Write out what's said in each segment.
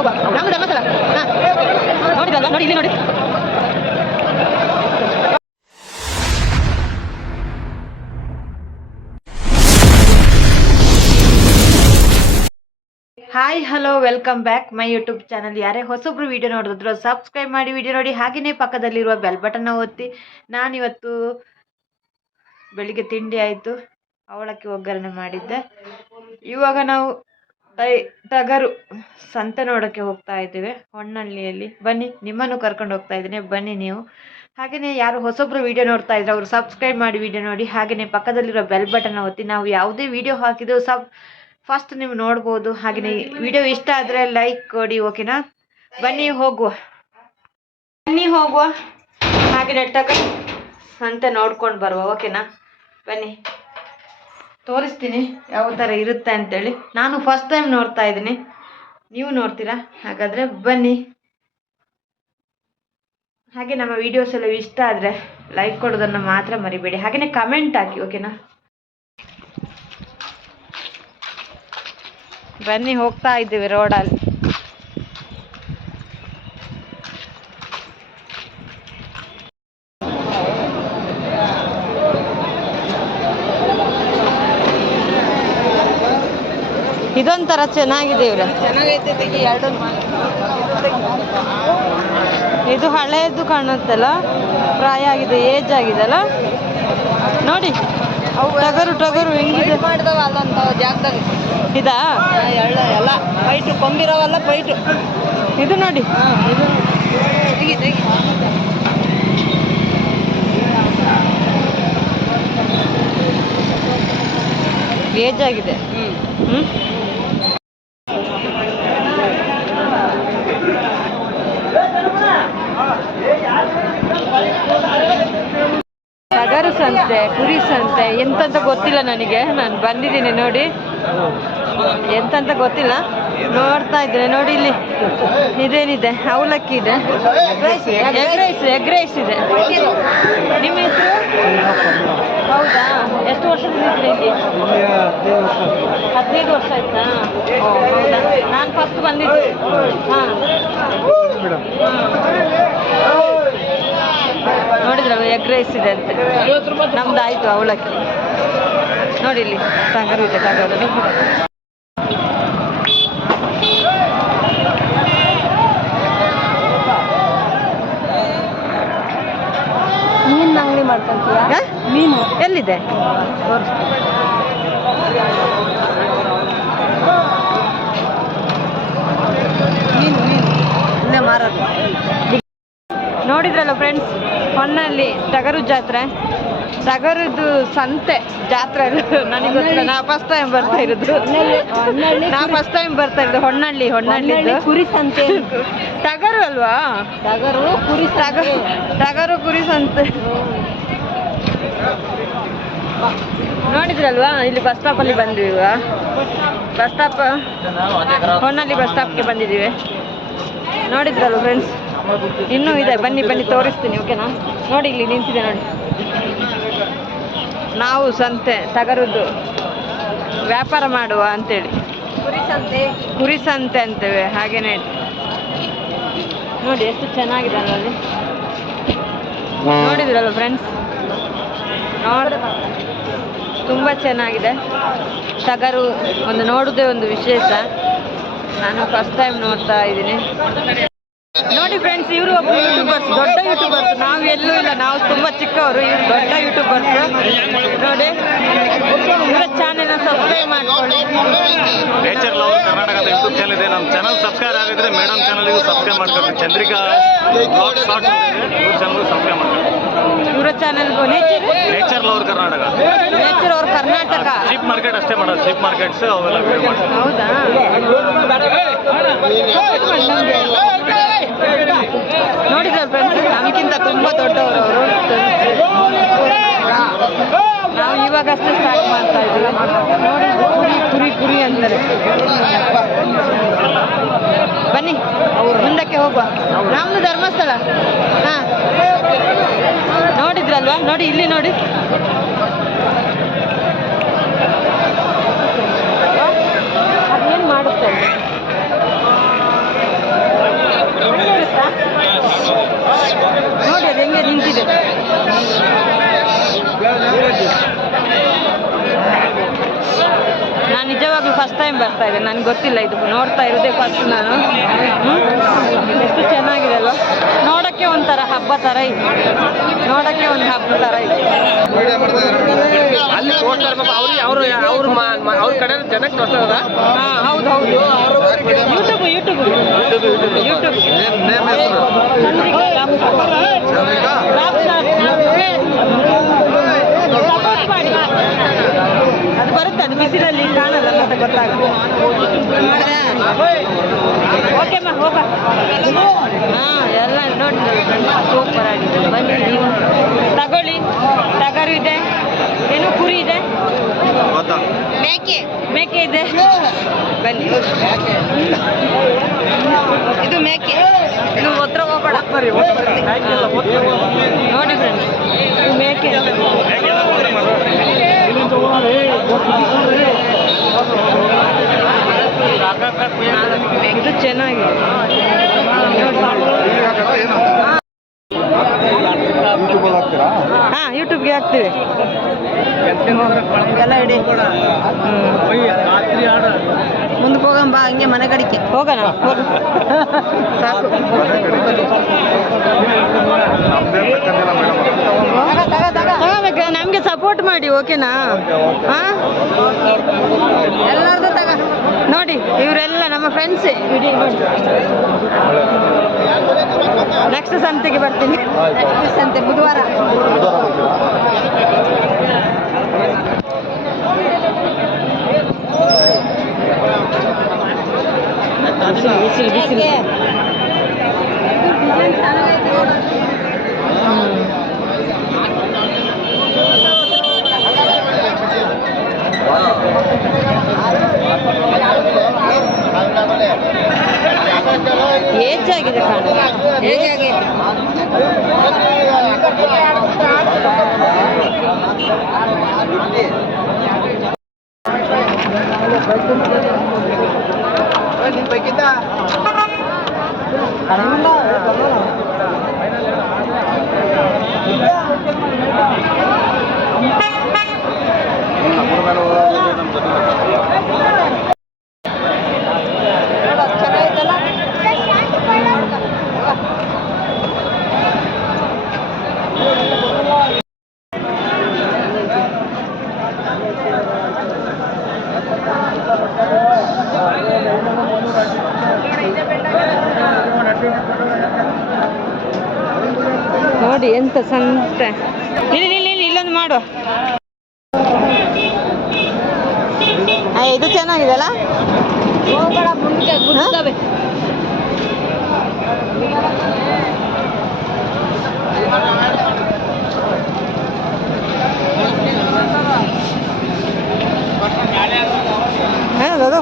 ಹೋಗುವ ನಮ್ದು ಧರ್ಮಸ್ಥಳ. ನೋಡಿದಲ್ಲ ನೋಡಿ ಇಲ್ಲಿ ನೋಡಿ. Hi hello welcome back my YouTube channel. ಯಾರೇ ಹೊಸೊಬ್ರು ವಿಡಿಯೋ ನೋಡಿದ್ರು ಸಬ್ಸ್ಕ್ರೈಬ್ ಮಾಡಿ ವಿಡಿಯೋ ನೋಡಿ, ಹಾಗೆಯೇ ಪಕ್ಕದಲ್ಲಿರುವ ಬೆಲ್ ಬಟನ್ನ ಒತ್ತಿ. ನಾನಿವತ್ತು ಬೆಳಿಗ್ಗೆ ತಿಂಡಿ ಆಯಿತು, ಅವಳಕ್ಕೆ ಒಗ್ಗರಣೆ ಮಾಡಿದ್ದೆ. ಇವಾಗ ನಾವು ಟಗರು ಸಂತೆ ನೋಡೋಕ್ಕೆ ಹೋಗ್ತಾ ಇದ್ದೇವೆ ಹೊನ್ನಳ್ಳಿಯಲ್ಲಿ. ಬನ್ನಿ, ನಿಮ್ಮನ್ನು ಕರ್ಕೊಂಡು ಹೋಗ್ತಾ ಇದ್ದೀನಿ, ಬನ್ನಿ ನೀವು. ಹಾಗೆಯೇ ಯಾರು ಹೊಸೊಬ್ರು ವಿಡಿಯೋ ನೋಡ್ತಾ ಇದ್ರೆ ಅವರು ಸಬ್ಸ್ಕ್ರೈಬ್ ಮಾಡಿ ವಿಡಿಯೋ ನೋಡಿ, ಹಾಗೆಯೇ ಪಕ್ಕದಲ್ಲಿರೋ ಬೆಲ್ ಬಟನ್ನ ಒತ್ತಿ. ನಾವು ಯಾವುದೇ ವಿಡಿಯೋ ಹಾಕಿದ್ರು ಫಸ್ಟ್ ನೀವು ನೋಡ್ಬೋದು. ಹಾಗೆಯೇ ವಿಡಿಯೋ ಇಷ್ಟ ಆದರೆ ಲೈಕ್ ಕೊಡಿ, ಓಕೆನಾ? ಬನ್ನಿ ಹೋಗುವ. ಹಾಗೆಯೇ ಟಗರು ಸಂತೆ ನೋಡ್ಕೊಂಡು ಬರುವ, ಓಕೆನಾ? ಬನ್ನಿ ತೋರಿಸ್ತೀನಿ ಯಾವ ಥರ ಇರುತ್ತೆ ಅಂತೇಳಿ. ನಾನು ಫಸ್ಟ್ ಟೈಮ್ ನೋಡ್ತಾ ಇದ್ದೀನಿ, ನೀವು ನೋಡ್ತೀರಾ? ಹಾಗಾದರೆ ಬನ್ನಿ. ಹಾಗೆ ನಮ್ಮ ವಿಡಿಯೋಸ್ ಎಲ್ಲ ಇಷ್ಟ ಆದರೆ ಲೈಕ್ ಕೊಡೋದನ್ನು ಮಾತ್ರ ಮರಿಬೇಡಿ, ಹಾಗೆಯೇ ಕಮೆಂಟ್ ಹಾಕಿ, ಓಕೆನಾ? ಬನ್ನಿ, ಹೋಗ್ತಾ ಇದ್ದೀವಿ ರೋಡಲ್ಲಿ. ಇದೊಂಥರ ಚೆನ್ನಾಗಿದೆ ಇವ್ರೆ, ಚೆನ್ನಾಗೈತೆ. ಇದು ಹಳೇದು ಕಾಣುತ್ತಲ್ಲ, ಪ್ರಾಯ ಆಗಿದೆ, ಏಜ್ ಆಗಿದೆಲ್ಲ ನೋಡಿ. ಟಗರು ಹೆಂಗಿದೆ ಮಾಡಿದವ ಅಲ್ಲಂತ ಜಾಗದಲ್ಲಿ. ಇದಾ ಎಲ್ಲ ಫೈಟು ಕೊಂಬಿರೋವಲ್ಲ, ಫೈಟು ಇದು ನೋಡಿ. ಏಜ್ ಆಗಿದೆ. ಟಗರು ಸಂತೆ, ಕುರಿ ಸಂತೆ ಎಂತಂತ ಗೊತ್ತಿಲ್ಲ ನನಗೆ. ನಾನು ಬಂದಿದ್ದೀನಿ ನೋಡಿ, ಎಂತಂತ ಗೊತ್ತಿಲ್ಲ. ನೋಡ್ತಾ ಇದ್ದೇನೆ ನೋಡಿ, ಇಲ್ಲಿ ಇದೇನಿದೆ, ಅವಲಕ್ಕಿ ಇದೆ, ಎಗ್ ರೈಸ್ ಇದೆ. ನಿಮ್ಮ ಹೆಸರು? ಹೌದಾ, ಎಷ್ಟು ವರ್ಷದಿಂದ ಇಲ್ಲಿ? 15 ವರ್ಷ ಆಯ್ತಾ? ಹೌದಾ, ನಾನು ಫಸ್ಟ್ ಬಂದಿದ್ದು. ಹಾಂ, ನೋಡಿದ್ರಲ್ಲ ಎಗ್ ರೈಸ್ ಇದೆ ಅಂತೆ. ನಮ್ದು ಆಯಿತು ಅವಲಕ್ಕಿ. ನೋಡಿ ಇಲ್ಲಿ ಟಗರು ಇದೆ, ಟಗರು. ಮೀನು ಅಂಗಡಿ ಮಾಡ್ಕೊಂತೀಯ? ಮೀನು ಎಲ್ಲಿದೆ? ಮೀನು ಇಲ್ಲೇ ಮಾರೋದು. ನೋಡಿದ್ರಲ್ಲ ಫ್ರೆಂಡ್ಸ್, ಹೊನ್ನಳ್ಳಿ ಟಗರು ಜಾತ್ರೆ, ಟಗರದ್ದು ಸಂತೆ ಜಾತ್ರೆ. ನನಗೆ ಗೊತ್ತಿಲ್ಲ, ನಾ ಫಸ್ಟ್ ಟೈಮ್ ಬರ್ತಾ ಇರೋದು. ಹೊನ್ನಳ್ಳಿ ಕುರಿ ಸಂತೆ. ಟಗರು ಅಲ್ವಾ? ಟಗರು ಕುರಿ ಸಂತೆ. ನೋಡಿದ್ರಲ್ವಾ, ಇಲ್ಲಿ ಬಸ್ ಸ್ಟಾಪಲ್ಲಿ ಬಂದಿವಿ. ಬಸ್ ಸ್ಟಾಪ್ ಹೊನ್ನಳ್ಳಿ ಬಸ್ ಸ್ಟಾಪ್ಗೆ ಬಂದಿದ್ದೀವಿ. ನೋಡಿದ್ರಲ್ವ ಫ್ರೆಂಡ್ಸ್, ಇನ್ನೂ ಇದೆ, ಬನ್ನಿ ತೋರಿಸ್ತೀನಿ, ಓಕೆನಾ? ನೋಡಿ ಇಲ್ಲಿ ನಿಂತಿದೆ ನೋಡಿ. ನಾವು ಸಂತೆ ಟಗರದ್ದು ವ್ಯಾಪಾರ ಮಾಡುವ ಅಂತೇಳಿ ಕುರಿ ಸಂತೆ ಅಂತೇವೆ. ಹಾಗೇನೆ ನೋಡಿ ಎಷ್ಟು ಚೆನ್ನಾಗಿದೆ ಅಲ್ಲ ಅಲ್ಲಿ. ನೋಡಿದ್ರಲ್ವ ಫ್ರೆಂಡ್ಸ್, ತುಂಬ ಚೆನ್ನಾಗಿದೆ ಟಗರು. ನೋಡೋದೇ ಒಂದು ವಿಶೇಷ. ನಾನು ಫಸ್ಟ್ ಟೈಮ್ ನೋಡ್ತಾ ಇದ್ದೀನಿ. ನೋಡಿ ಫ್ರೆಂಡ್ಸ್, ಇವರು ಒಬ್ಬ ಯೂಟ್ಯೂಬರ್ಸ್, ದೊಡ್ಡ ಯೂಟ್ಯೂಬರ್ಸ್. ನಾವು ಎಲ್ಲೂ ಇಲ್ಲ, ನಾವು ತುಂಬ ಚಿಕ್ಕವರು, ಇವರು ದೊಡ್ಡ ಯೂಟ್ಯೂಬರ್ಸ್. ನೋಡಿ, ಇವರ ಚಾನೆಲ್ನ ಸಬ್ಸ್ಕ್ರೈಬ್ ಮಾಡ್ಕೊಳ್ಳಿ. ನೇಚರ್ ಲವರ್ ಕರ್ನಾಟಕದ ಯೂಟ್ಯೂಬ್ ಚಾನಲ್ ಇದೆ. ನಮ್ಮ ಚಾನಲ್ ಸಬ್ಸ್ಕ್ರೈಬ್ ಆಗಿದ್ರೆ ಮೇಡಮ್ ಚಾನಲ್ಗೂ ಸಬ್ಸ್ಕ್ರೈಬ್ ಮಾಡ್ಕೊಳ್ಳಿ. ಚಂದ್ರಿಕಾ ಬ್ಲಾಗ್ ಶಾರ್ಟ್ಸ್ ಇವ್ರ ಚಾನಲ್ಗೂ ಸಬ್ಸ್ಕ್ರೈಬ್ ಮಾಡ್ಕೊಳ್ಳಿ. ಇವರ ಚಾನಲ್ಗೂ ನೇಚರ್ ಲವರ್ ಕರ್ನಾಟಕ. ನೇಚರ್ ಅವ್ರ ಕರ್ನಾಟಕ. ಚೀಪ್ ಮಾರ್ಕೆಟ್ ಅಷ್ಟೇ ಮಾಡೋದು, ಚೀಪ್ ಮಾರ್ಕೆಟ್ಸ್ ಅವೆಲ್ಲ ವಿಡಿಯೋ ಮಾಡ್ತಾರೆ. ಹೌದಾ? ನೋಡಿದ್ರೆ ಫ್ರೆಂಡ್ಸ್, ನಮಗಿಂತ ತುಂಬ ದೊಡ್ಡವರು ಅವರು. ನಾವು ಇವಾಗಷ್ಟೇ ಸ್ಟಾರ್ಟ್ ಮಾಡ್ತಾ ಇದ್ದೀವಿ. ನೋಡಿ, ಕುರಿ ಅಂತಾರೆ. ಬನ್ನಿ ಮುಂದಕ್ಕೆ ಹೋಗುವ. ನಮ್ಮದು ಧರ್ಮಸ್ಥಳ. ಹಾಂ, ನೋಡಿದ್ರಲ್ವಾ? ನೋಡಿ ಇಲ್ಲಿ ನೋಡಿ, ಅದೇನು ಮಾಡುತ್ತೆ ಟೈಮ್ ಬರ್ತಾ ಇದೆ, ನನಗೆ ಗೊತ್ತಿಲ್ಲ, ಇದು ನೋಡ್ತಾ ಇರೋದೇ ಫಸ್ಟ್ ನಾನು. ಎಷ್ಟು ಚೆನ್ನಾಗಿದೆ ಅಲ್ವಾ, ನೋಡೋಕ್ಕೆ ಒಂಥರ ಹಬ್ಬ ಥರ ಇದೆ, ನೋಡೋಕ್ಕೆ ಒಂದು ಹಬ್ಬ ಥರ ಇದೆ. ಅಲ್ಲಿ ತೋರಿಸ್ತಾ ಇರ್ಬೇಕು ಅವ್ರ ಕಡೆ ಜನಕ್ಕೆ ತೋರಿಸ್ತಾ ಇರೋದಾ? ಹಾಂ ಹೌದು ಹೌದು, ಯೂಟ್ಯೂಬ್ ಯೂಟ್ಯೂಬ್ ಯೂಟ್ಯೂಬ್ ಸಪೋರ್ಟ್ ಮಾಡಿ, ಅದು ಬರುತ್ತೆ, ಅದು ಬಿಸಿಲಲ್ಲಿ ಕಾಣಲ್ಲ ಮತ್ತೆ ಗೊತ್ತಾಗುತ್ತೆ. ಓಕೆ ಅಮ್ಮ ಹೋಗ. ಹಾಂ ಎಲ್ಲ ನೋಡಿ ಸೂಪರ್ ಆಗಿದೆ, ಬನ್ನಿ ನೀವು ತಗೊಳ್ಳಿ. ಟಗರು ಇದೆ, ಏನು ಕುರಿ ಇದೆ, ಮೇಕೆ ಇದೆ, ಬನ್ನಿ. ಇದು ಮೇಕೆ, ಇದು ಹತ್ರ ಹೋಗ್ಬೇಡ ನೋಡಿ ಫ್ರೆಂಡ್ಸ್, ಇದು ಮೇಕೆ. ಇದು ಚೆನ್ನಾಗಿದೆ, ಹಾಂ ಯೂಟ್ಯೂಬ್ಗೆ ಹಾಕ್ತೀವಿ ಎಲ್ಲ ಇಡಿ. ಮುಂದಕ್ಕೆ ಹೋಗೋಣ ಬಾ, ಹಂಗೆ ಮನೆ ಕಡೆಗೆ ಹೋಗೋಣ, ಹೋಗ ಸಾಕು. ತಗೋಬೇಕು, ನಮಗೆ ಸಪೋರ್ಟ್ ಮಾಡಿ, ಓಕೆನಾ? ಹಾಂ ಎಲ್ಲರದು ತಗ ನೋಡಿ, ಇವರೆಲ್ಲ ನಮ್ಮ ಫ್ರೆಂಡ್ಸೇ. ನೆಕ್ಸ್ಟ್ ಸಂತೆಗೆ ಬರ್ತೀನಿ, ನೆಕ್ಸ್ಟ್ ಸಂತೆ ಬುಧವಾರ. ಬಿಸಿಲು ಬಿಸಿಲು. ಏಜ್ ಆಗಿದೆ ಕಾಣ, ಏಜ್ ಆಗಿದೆ. ನೋಡಿ ಎಂತ ಸಂತೆ. ಇಲ್ಲೊಂದು ಮಾಡು, ಇದು ಚೆನ್ನಾಗಿದೆ ಅಲ್ಲ.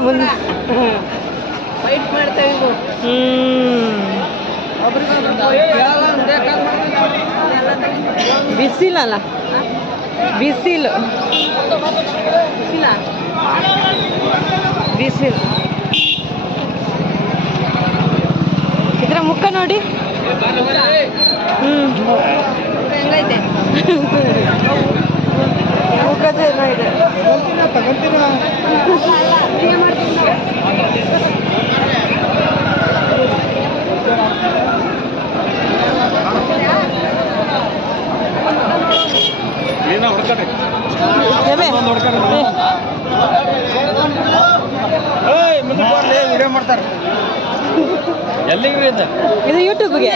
ಮುಂದೆ ಫೈಟ್ ಮಾಡ್ತೇವೆ. ಬಿಸಿಲಲ್ಲ, ಬಿಸಿಲು ಬಿಸಿಲು. ಇದರ ಮುಖ ನೋಡಿ, ಹೆಂಗೈತೆ ಮುಖ ಚೆನ್ನಾಗಿದೆ. ಇದು ಯೂಟ್ಯೂಬ್ಗೆ.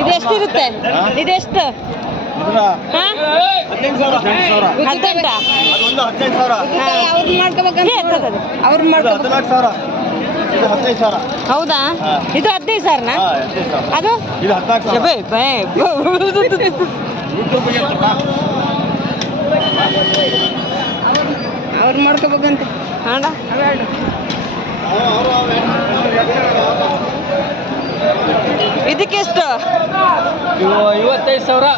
ಇದು ಎಷ್ಟಿರುತ್ತೆ? ಇದೆಷ್ಟು? 18,000. ಹೌದಾ? ಇದು 15,000ನಾ? ಅದು ಅವ್ರು ಮಾಡ್ಕೋಬೇಕಂತೆ. ಹಾಂ ಇದಕ್ಕೆಷ್ಟು? 55,000.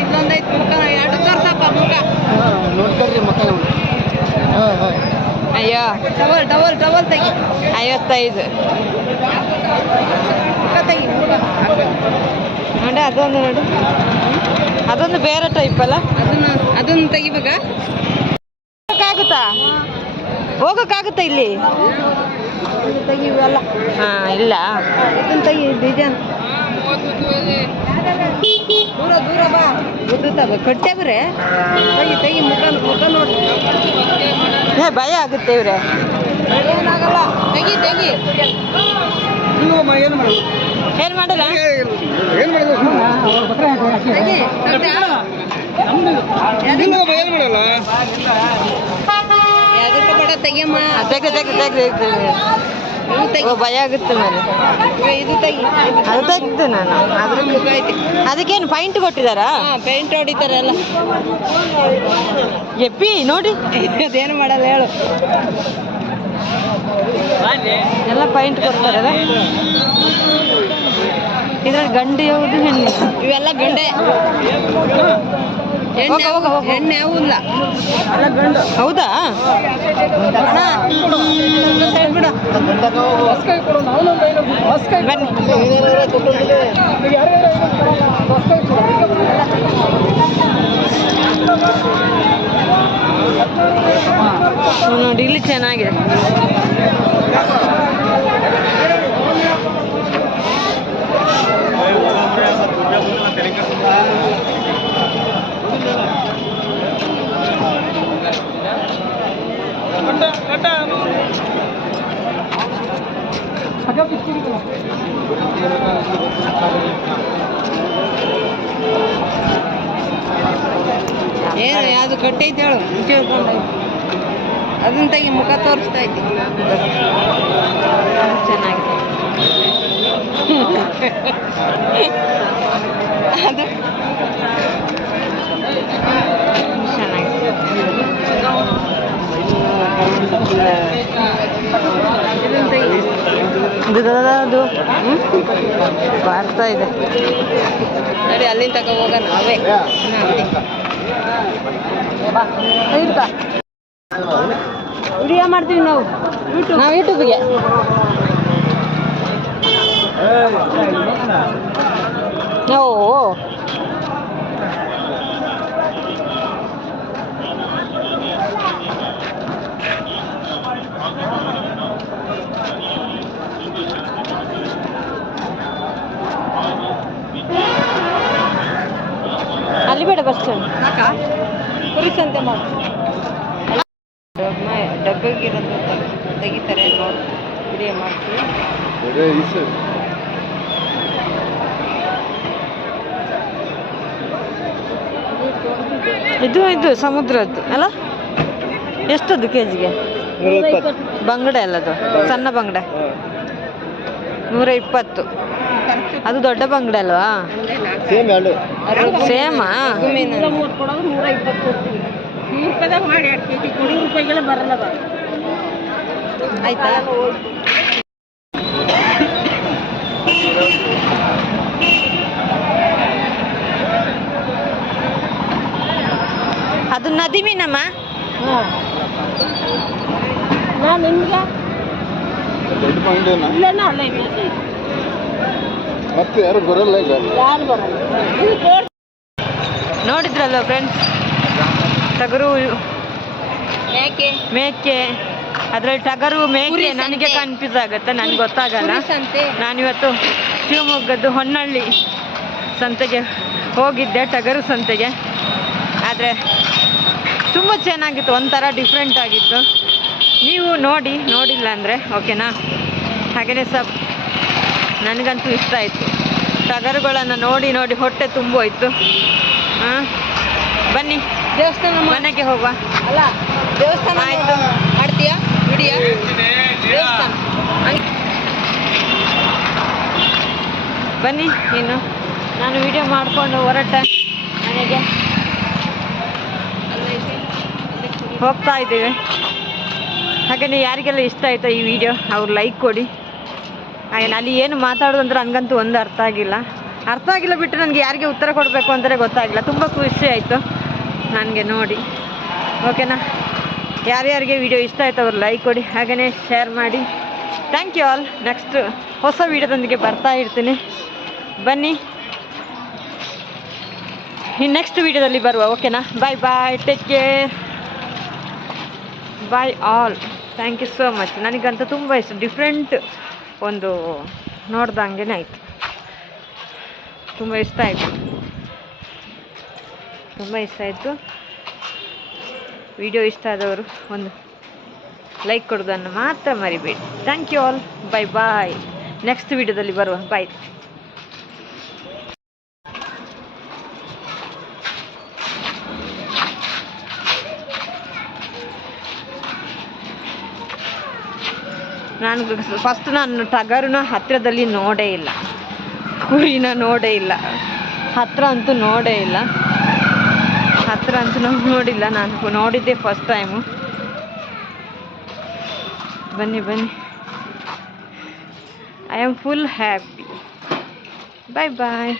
ಇಲ್ಲೊಂದೈತೆ ಮುಖ, 2 ತೋರ್ಸಪ್ಪ ಮುಖ. ನೋಡ್ಕೊಳ್ರಿ ಮಕ್ಕ. ಅಯ್ಯೋ ಡಬಲ್ ತೆಗಿ 55 ನೋಡಿ ಅದೊಂದು ನೋಡಿ ಅದೊಂದು ಬೇರೆ ಟೈಪ್ ಅಲ್ಲ ಅದನ್ನು ತೆಗಿಬೇಕಾ ಹೋಗಕ್ಕಾಗುತ್ತಾ ಇಲ್ಲಿ ತೆಗಿವಲ್ಲ ಹಾಂ ಇಲ್ಲ ಇದನ್ನು ತೆಗಿ ಡಿಸೈನ್ ದೂರ ಬಾ ಗೊತ್ತುತ್ತವ ಕಟ್ಟೆ ಬರೇ ತೆಗಿ ಮುಖ ನೋಡಿ ಭಯ ಆಗುತ್ತೆ ಇವ್ರೆ ಏನಾಗಲ್ಲ ತೆಗಿ ಏನು ಮಾಡಲ್ಲ ಯಾವ್ದಕ್ಕೆ ಬೇಡ ತೆಗಿಯಮ್ಮ ಭಯ ಆಗುತ್ತೆ ಮೇಲೆ ಇದು ತೆಗಿ ಅದು ತೆಗ್ದು ನಾನು ಅದ್ರ ಅದಕ್ಕೇನು ಪೈಂಟ್ ಕೊಟ್ಟಿದ್ದಾರಾ ಪೈಂಟ್ ಹೊಡಿತಾರೆ ಎಲ್ಲ ಎಪ್ಪಿ ನೋಡಿ ಅದೇನು ಮಾಡಲ್ಲ ಹೇಳು ಎಲ್ಲ ಪೈಂಟ್ ಕೊಡ್ತಾರಲ್ಲ ಇದ್ರಲ್ಲಿ ಗಂಡು ಯಾವುದು ಹೆಣ್ಣು ಇವೆಲ್ಲ ಗಂಡೆ ಎಣ್ಣೆ ಯಾವಿಲ್ಲ ಹೌದಾ ಬಿಡು ನೋಡಿ ಇಲ್ಲಿ ಚೆನ್ನಾಗಿದೆ ಏನು ಯಾವುದು ಕಟ್ಟೈತೆ ಹೇಳು ಮುಂಚೆ ಹಿಡ್ಕೊಂಡು ಅದನ್ನ ತೆಗಿ ಮುಖ ತೋರಿಸ್ತಾ ಐತಿ ಚೆನ್ನಾಗಿದೆ ಅದು ಚೆನ್ನಾಗಿದೆ ಅದು ಬರ್ತಾ ಇದೆ ನೋಡಿ ಅಲ್ಲಿಂದ ತಗೋ ಹೋಗೋಣ ಅವೇ ವಿಡಿಯೋ ಮಾಡ್ತೀವಿ ನಾವು ಯೂಟ್ಯೂಬ್ಗೆ ನಾವು ಅಲ್ಲಿ ಬೇಡ ಬಸ್ ಸ್ಟ್ಯಾಂಡ್ ಪುರಿ ಸಂತೆ ಮಾಡಿ ಡಬ್ಬಗಿರೋದು ತೆಗಿತಾರೆ ನೋಡಿ ವಿಡಿಯೋ ಮಾಡ್ತೀವಿ ಇದು ಸಮುದ್ರದ್ದು ಅಲ್ಲ ಎಷ್ಟದು ಕೆಜಿಗೆ ಬಂಗಡ ಅಲ್ಲದು ಸಣ್ಣ ಬಂಗಡ 120 ಅದು ದೊಡ್ಡ ಬಂಗಡ ಅಲ್ವಾ ಸೇಮಾ ಆಯ್ತಾ ಅದು ನದಿ ಮೀನಮ್ಮ ಮತ್ತೆ ಯಾರು ಬರಲ್ಲ ಈಗ ನೋಡಿದ್ರಲ್ವ ಫ್ರೆಂಡ್ಸ್ ಟಗರು ಮೇಕೆ ಅದ್ರಲ್ಲಿ ಟಗರು ಮೇಕೆ ನನಗೆ ಕನ್ಫ್ಯೂಸ್ ಆಗುತ್ತೆ ನನಗೆ ಗೊತ್ತಾಗಲ್ಲ ನಾನಿವತ್ತು ಶಿವಮೊಗ್ಗದ್ದು ಹೊನ್ನಳ್ಳಿ ಸಂತೆಗೆ ಹೋಗಿದ್ದೆ ಟಗರು ಸಂತೆಗೆ ಆದರೆ ತುಂಬ ಚೆನ್ನಾಗಿತ್ತು ಒಂಥರ ಡಿಫ್ರೆಂಟ್ ಆಗಿತ್ತು ನೀವು ನೋಡಿಲ್ಲ ಅಂದರೆ ಓಕೆನಾ ಹಾಗೆಯೇ ನನಗಂತೂ ಇಷ್ಟ ಆಯಿತು ಟಗರುಗಳನ್ನು ನೋಡಿ ಹೊಟ್ಟೆ ತುಂಬೋಯ್ತು ಹಾಂ ಬನ್ನಿ ದೇವಸ್ಥಾನ ಮನೆಗೆ ಹೋಗುವ ಅಲ್ಲ ದೇವಸ್ಥಾನ ಆಯಿತು ಮಾಡ್ತೀಯಾ ವಿಡಿಯೋ ದೇವಸ್ಥಾನ ಬನ್ನಿ ಇನ್ನು ನಾನು ವಿಡಿಯೋ ಮಾಡಿಕೊಂಡು ಹೊರಟೆ ಮನೆಗೆ ಹೋಗ್ತಾ ಇದ್ದೀವಿ ಹಾಗೆಯೇ ಯಾರಿಗೆಲ್ಲ ಇಷ್ಟ ಆಯಿತಾ ಈ ವಿಡಿಯೋ ಅವ್ರು ಲೈಕ್ ಕೊಡಿ ಹಾಗೆ ಅಲ್ಲಿ ಏನು ಮಾತಾಡೋದು ಅಂದ್ರೆ ನನಗಂತೂ ಒಂದು ಅರ್ಥ ಆಗಿಲ್ಲ ಬಿಟ್ಟು ನನಗೆ ಯಾರಿಗೆ ಉತ್ತರ ಕೊಡಬೇಕು ಅಂತಲೇ ಗೊತ್ತಾಗಿಲ್ಲ ತುಂಬ ಖುಷಿ ಆಯಿತು ನನಗೆ ನೋಡಿ ಓಕೆನಾ ಯಾರ್ಯಾರಿಗೆ ವಿಡಿಯೋ ಇಷ್ಟ ಆಯ್ತು ಅವ್ರು ಲೈಕ್ ಕೊಡಿ, ಹಾಗೆಯೇ ಶೇರ್ ಮಾಡಿ. Thank you all. ನೆಕ್ಸ್ಟ್ ಹೊಸ ವಿಡಿಯೋದೊಂದಿಗೆ ಬರ್ತಾ ಇರ್ತೀನಿ, ಬನ್ನಿ ನೆಕ್ಸ್ಟ್ ವಿಡಿಯೋದಲ್ಲಿ ಬರುವ. ಓಕೆನಾ? Bye bye, take care, bye all. Thank you so much. ನನಗಂತೂ ತುಂಬ ಇಷ್ಟ, ಡಿಫ್ರೆಂಟ್ ಒಂದು ನೋಡ್ದಂಗೆ ಆಯಿತು, ತುಂಬ ಇಷ್ಟ ಆಯಿತು, ತುಂಬ ಇಷ್ಟ ಆಯಿತು. ವಿಡಿಯೋ ಇಷ್ಟ ಆದವರು ಒಂದು ಲೈಕ್ ಕೊಡೋದನ್ನು ಮಾತ್ರ ಮರಿಬೇಡಿ. Thank you all. Bye bye, next ವಿಡಿಯೋದಲ್ಲಿ ಬರುವ. ಬಾಯ್. ನಾನು ಟಗರನ್ನ ಹತ್ತಿರದಲ್ಲಿ ನೋಡೇ ಇಲ್ಲ, ಕುರಿನ ನೋಡೇ ಇಲ್ಲ, ಹತ್ತಿರ ಅಂತೂ ನೋಡೇ ಇಲ್ಲ, ನಾವು ನೋಡಿಲ್ಲ. ನಾನು ನೋಡಿದ್ದೆ ಫಸ್ಟ್ ಟೈಮು. ಬನ್ನಿ, I am full happy. Bye bye.